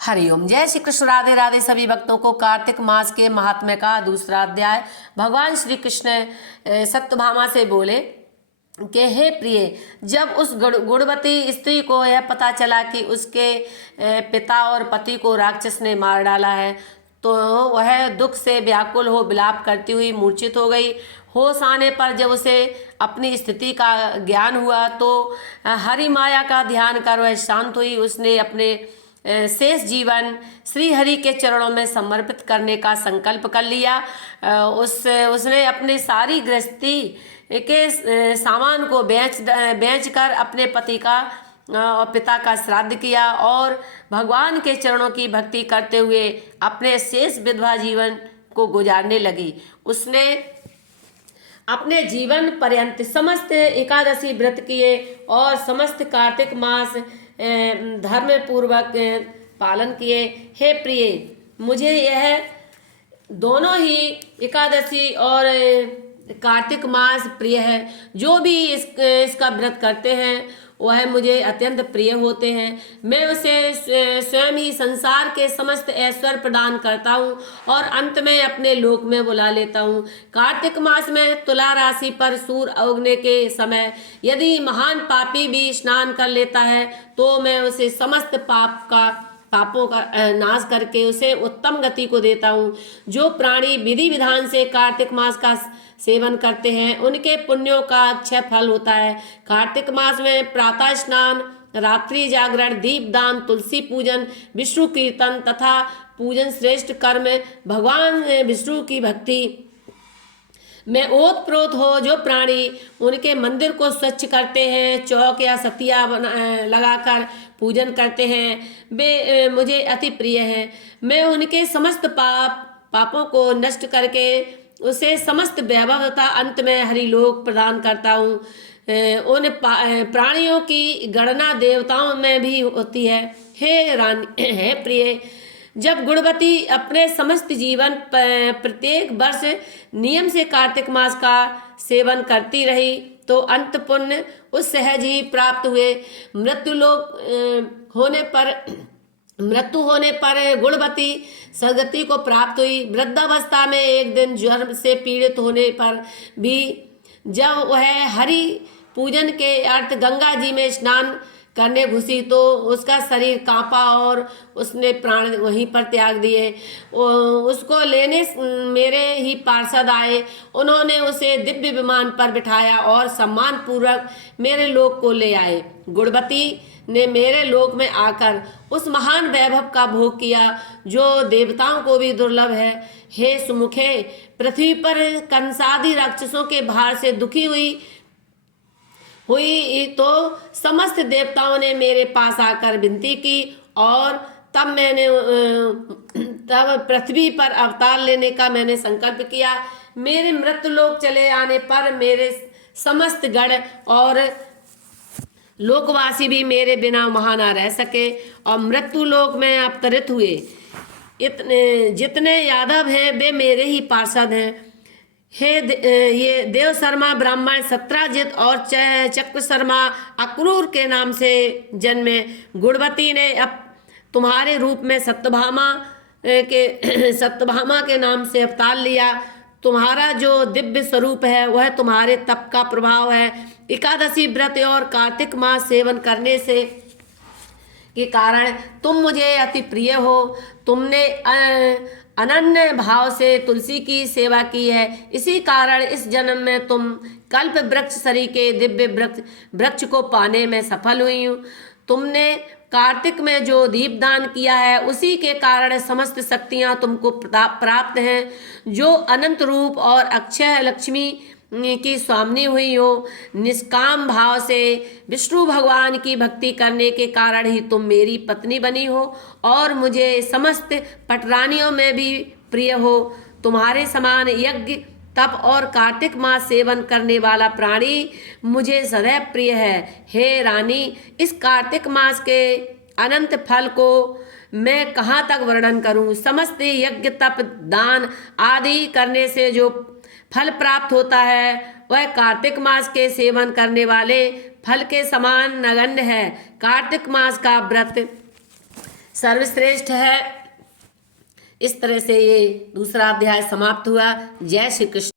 हरिओम। जय श्री कृष्ण। राधे राधे सभी भक्तों को। कार्तिक मास के महात्म्य का दूसरा अध्याय। भगवान श्री कृष्ण सत्यभामा से बोले कि हे प्रिय, जब उस गुणवती स्त्री को यह पता चला कि उसके पिता और पति को राक्षस ने मार डाला है तो वह दुख से व्याकुल हो विलाप करती हुई मूर्छित हो गई। होश आने पर जब उसे अपनी स्थिति का ज्ञान हुआ तो हरि माया का ध्यान कर वह शांत हुई। उसने अपने शेष जीवन श्री हरि के चरणों में समर्पित करने का संकल्प कर लिया। उसने अपनी सारी गृहस्थी के सामान को बेच कर अपने पति का और पिता का श्राद्ध किया और भगवान के चरणों की भक्ति करते हुए अपने शेष विधवा जीवन को गुजारने लगी। उसने अपने जीवन पर्यंत समस्त एकादशी व्रत किए और समस्त कार्तिक मास धर्म पूर्वक पालन किए। हे प्रिय, मुझे यह दोनों ही एकादशी और कार्तिक मास प्रिय है। जो भी इसका व्रत करते हैं वह मुझे अत्यंत प्रिय होते हैं। मैं उसे स्वयं ही संसार के समस्त ऐश्वर्य प्रदान करता हूँ और अंत में अपने लोक में बुला लेता हूँ। कार्तिक मास में तुला राशि पर सूर्य उगने के समय यदि महान पापी भी स्नान कर लेता है तो मैं उसे समस्त पापों का नाश करके उसे उत्तम गति को देता हूँ। जो प्राणी विधि विधान से कार्तिक मास का सेवन करते हैं उनके पुण्यों का अक्षय फल होता है। कार्तिक मास में प्रातः स्नान, रात्रि जागरण, दीपदान, तुलसी पूजन, विष्णु कीर्तन तथा पूजन श्रेष्ठ कर्म भगवान विष्णु की भक्ति में ओतप्रोत हो। जो प्राणी उनके मंदिर को स्वच्छ करते हैं, चौक या सतिया लगाकर पूजन करते हैं, वे मुझे अति प्रिय हैं। मैं उनके समस्त पापों को नष्ट करके उसे समस्त वैभव तथा अंत में हरिलोक प्रदान करता हूँ। उन प्राणियों की गणना देवताओं में भी होती है। हे रानी, हे प्रिय, जब गुणवती अपने समस्त जीवन प्रत्येक वर्ष नियम से कार्तिक मास का सेवन करती रही तो अंत पुण्य उस सहज ही प्राप्त हुए। मृत्यु होने पर गुणवती सदगति को प्राप्त हुई। वृद्धावस्था में एक दिन ज्वर से पीड़ित होने पर भी जब वह हरि पूजन के अर्थ गंगा जी में स्नान करने घुसी तो उसका शरीर कांपा और उसने प्राण वहीं पर त्याग दिए। उसको लेने मेरे ही पार्षद आए। उन्होंने उसे दिव्य विमान पर बिठाया और सम्मान पूर्वक मेरे लोक को ले आए। गुणवती ने मेरे लोक में आकर उस महान वैभव का भोग किया जो देवताओं को भी दुर्लभ है। हे सुमुखे, पृथ्वी पर कंसादि राक्षसों के भार से दुखी हुई तो समस्त देवताओं ने मेरे पास आकर विनती की और तब पृथ्वी पर अवतार लेने का मैंने संकल्प किया। मेरे मृत्युलोक चले आने पर मेरे समस्त गण और लोकवासी भी मेरे बिना वहां ना रह सके और मृत्युलोक में अवतरित हुए। जितने यादव हैं वे मेरे ही पार्षद हैं। ये देव शर्मा ब्राह्मण सत्राजित और चक्र शर्मा अक्रूर के नाम से जन्मे। गुणवती ने अब तुम्हारे रूप में सत्यभामा के नाम से अवतार लिया। तुम्हारा जो दिव्य स्वरूप है वह तुम्हारे तप का प्रभाव है। एकादशी व्रत और कार्तिक मास सेवन करने से के कारण तुम मुझे अति प्रिय हो। तुमने अनन्य भाव से तुलसी की सेवा की है, इसी कारण इस जन्म में तुम कल्प वृक्ष सरी के दिव्य वृक्ष को पाने में सफल हुई हूँ। तुमने कार्तिक में जो दीपदान किया है उसी के कारण समस्त शक्तियाँ तुमको प्राप्त हैं। जो अनंत रूप और अक्षय लक्ष्मी की स्वामिनी हुई हो। निष्काम भाव से विष्णु भगवान की भक्ति करने के कारण ही तुम मेरी पत्नी बनी हो और मुझे समस्त पटरानियों में भी प्रिय हो। तुम्हारे समान यज्ञ तप और कार्तिक मास सेवन करने वाला प्राणी मुझे सदैव प्रिय है। हे रानी, इस कार्तिक मास के अनंत फल को मैं कहाँ तक वर्णन करूँ। समस्त यज्ञ तप दान आदि करने से जो फल प्राप्त होता है वह कार्तिक मास के सेवन करने वाले फल के समान नगण्य है। कार्तिक मास का व्रत सर्वश्रेष्ठ है। इस तरह से ये दूसरा अध्याय समाप्त हुआ। जय श्री कृष्ण।